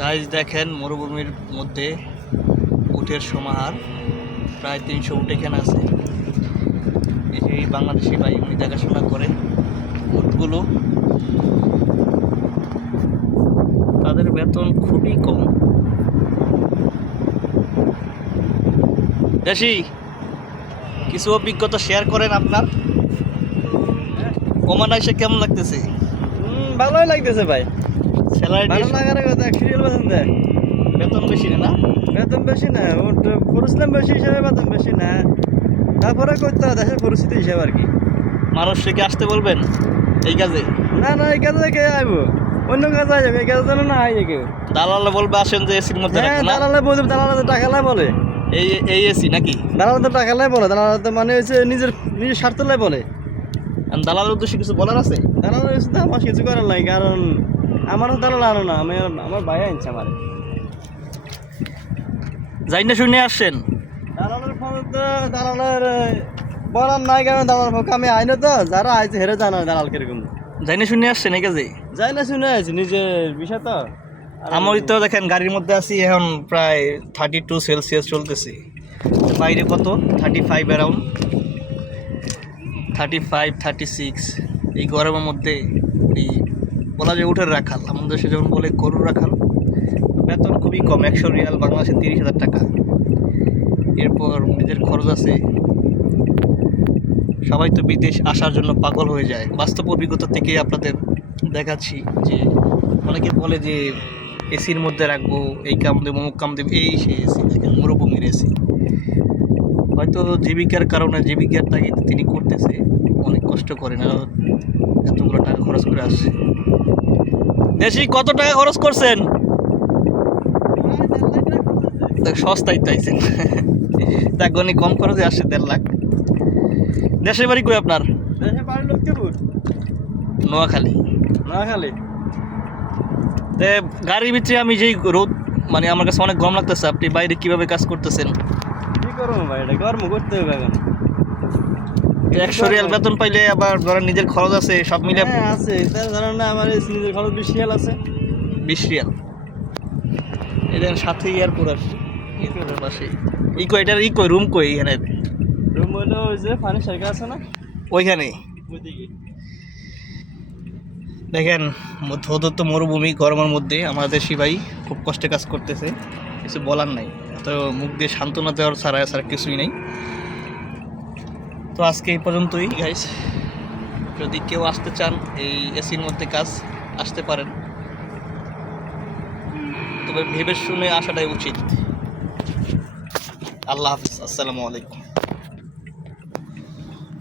Guys দেখেন মরুভূমির মধ্যে উটের সমাহার, প্রায় 300 উট এখানে আছে। এই বাংলাদেশি ভাই উনি দেখাশোনা করে উটগুলো। তাদের বেতন খুবই কম। দেশি কিছু অভিজ্ঞতা শেয়ার করেন আপনার। ওমানে এসে কেমন লাগতেছে? ভালোই লাগতেছে ভাই। স্যালারি ভালো লাগার কথা সিরিয়াল বেতন দেয়। বেতন বেশি না? বেতন বেশি না, পরিশ্রম বেশি হিসাবে বেতন বেশি না। তারপরে করতে হয় দেশের পরিস্থিতি হিসাবে আর কি। মানুষকে আসতে বলবেন এই কাজে? না এই কাজে কে আইবো, অন্য কাজে যাবে, এই কাজে যেন না আই কেউ। দালালে বলবে আসেন যে এসির মধ্যে হ্যাঁ, রাখবো না। দালালে বলবে, দালালে তো টাকা লাই বলে। এই এসি নাকি? দালালে তো টাকা লাই বলে, দালালে তো মানে হচ্ছে নিজের স্বার্থ লাই বলে। দালালের উদ্দেশ্যে কিছু বলার আছে? দালালের হচ্ছে আমার কিছু করার নাই, কারণ আমারও দালাল আনো না, আমার ভাই আনছে আমার। যাই না শুনে আসছেন? দালালের ফোন তো দালালের বলার নাই, কারণ দালাল পক্ষে আমি আইনো তো, যারা আইছে হেরে জানো দালাল কিরকম। যাই না শুনে আসছেন এই কাজে? যাই না শুনে আছি, নিজের বিষয় তো। আমার তো দেখেন গাড়ির মধ্যে আছি এখন, প্রায় 32 সেলসিয়াস চলতেছে। বাইরে কত? 35 অ্যারাউন্ড, 35 36। এই গরমের মধ্যে এই বলা যায় উঠের রাখাল, আমাদের দেশে যেমন বলে গরুর রাখাল। বেতন খুবই কম, 100 রিয়াল, বাংলাদেশে 30,000 টাকা। এরপর নিজের খরচ আছে। সবাই তো বিদেশ আসার জন্য পাগল হয়ে যায়। বাস্তব অভিজ্ঞতা থেকে আপনাদের দেখাচ্ছি যে অনেকে বলে যে এসির মধ্যে রাখবো, এই কাম দেবো, অমুক কাম দেবো, এই সেই এসি। দেখেন মরুভূমির এসি। হয়তো জীবিকার কারণে, জীবিকার তাগিদে তিনি করতেছে, অনেক কষ্ট করে না, এতগুলো টাকা খরচ করে আসছে। দেশি কত টাকা খরচ করছেন? সস্তায় তাইছেন। তা গনি কম খরচে আসছে 1.5 লাখ। দেশের বাড়ি কই আপনার? দেশের বাড়ির লক্ষ্মীপুর, নোয়াখালী। নোয়াখালী। তে গাড়ির ভিতরে আমি যেই রোদ, মানে আমার কাছে অনেক গরম লাগতেছে, আপনি বাইরে কিভাবে কাজ করতেছেন? কি করবো ভাই, এটা কর্ম করতে হবে এখন। 100 রিয়াল বেতন পাইলে আবার ধরেন নিজের খরচ আছে, সব মিলে হ্যাঁ আছে, তার ধরেন না আমার নিজের খরচ 20 রিয়াল আছে। 20 রিয়াল। এটা সাথে এয়ারপোর্ট আসছে, এয়ারপোর্টের পাশে। এটার রুম কই এখানে? রুম হলো ওই যে পানি সরকার আছে না, ওইখানে। ওইদিকে। দেখেন ধোধত্ত মরুভূমি, গরমের মধ্যে আমাদের দেশি ভাই খুব কষ্টে কাজ করতেছে, কিছু বলার নাই। তো মুখ দিয়ে সান্ত্বনা দেওয়ার ছাড়া কিছুই নেই। তো আজকে এই পর্যন্তই গাইস। যদি কেউ আসতে চান এই এসির মধ্যে কাজ, আসতে পারেন, তবে ভেবে শুনে আসাটাই উচিত। আল্লাহ হাফিজ, আসসালামু আলাইকুম।